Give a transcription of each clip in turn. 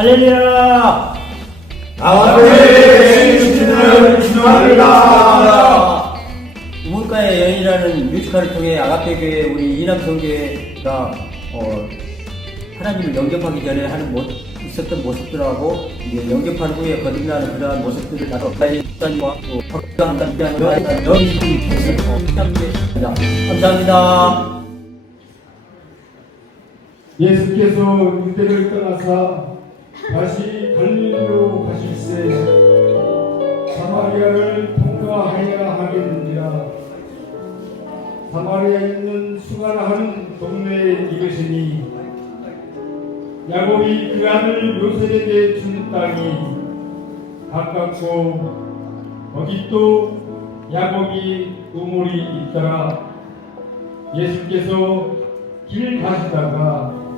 할렐루야! 아버지의 신을 기도합니다. 우물가의 여인이라는 뮤지컬을 통해 아가페 교회 우리 이남성교회가 어, 하나님을 영접하기 전에 하는 모, 있었던 모습들하고 이제 영접한 후에 거듭나는 그러한 모습들을 다뤄 박수와 함께하는 여인이 감사합니다. 예수께서 유대를 떠나사 다시 갈릴리로 가실새 사마리아를 통과하여야 하겠느니라. 사마리아에 있는 수가라하는 동네에 이르시니 야곱이 그 아들 요셉에게 준 땅이 가깝고 거기 또 야곱이 우물이 있더라. 예수께서 길 가시다가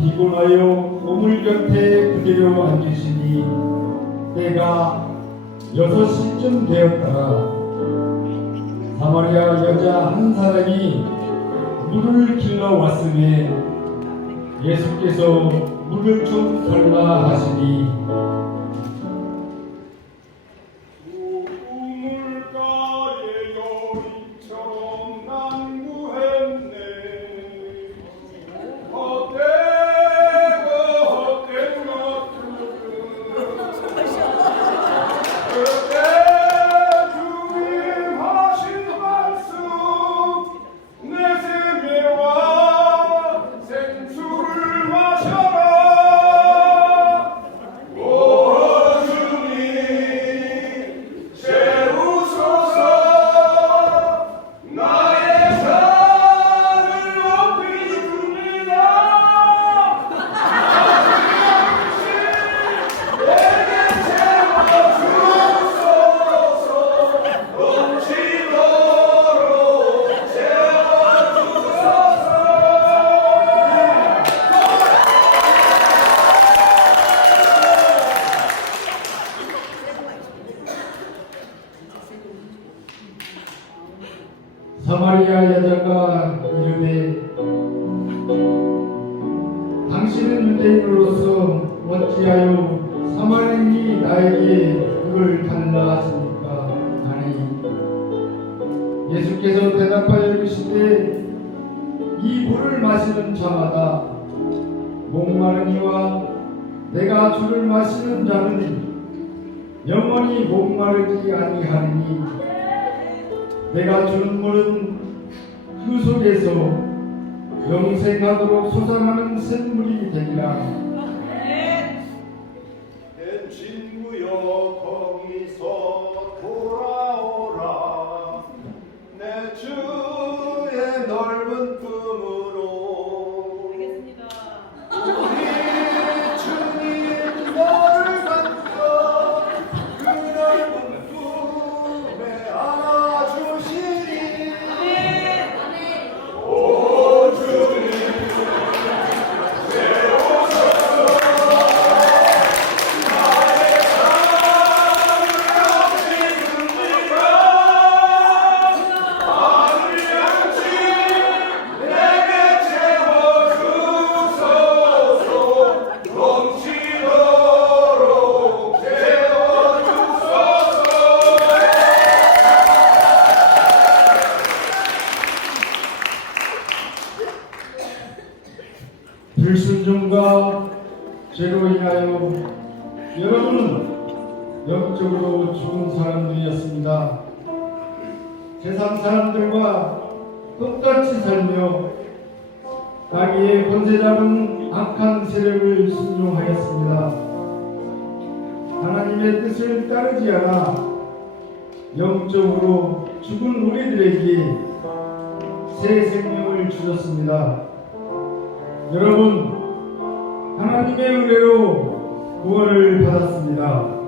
피곤하여 우물 곁에 그대로 앉으시니 때가 여섯 시쯤 되었더라 사마리아 여자 한 사람이 물을 길러 왔음에 예수께서 물을 좀 달라 하시니 사마리아 여자가 이르되 당신은 유대인으로서 어찌하여 사마리인이 나에게 물을 달라 하십니까? 아니 예수께서 대답하여 이르시되 이 물을 마시는 자마다 목마른 이와 내가 주를 마시는 자는 영원히 목마르지 아니하리니 내가 주는 물은 그 속에서 영생하도록 솟아나는 샘물이 되리라. 죄로 인하여 여러분은 영적으로 죽은 사람들이었습니다. 세상 사람들과 똑같이 살며 자기의 권세 잡은 악한 세력을 순종하였습니다. 하나님의 뜻을 따르지 않아 영적으로 죽은 우리들에게 새 생명을 주셨습니다. 여러분, 하나님의 은혜로 구원을 받았습니다.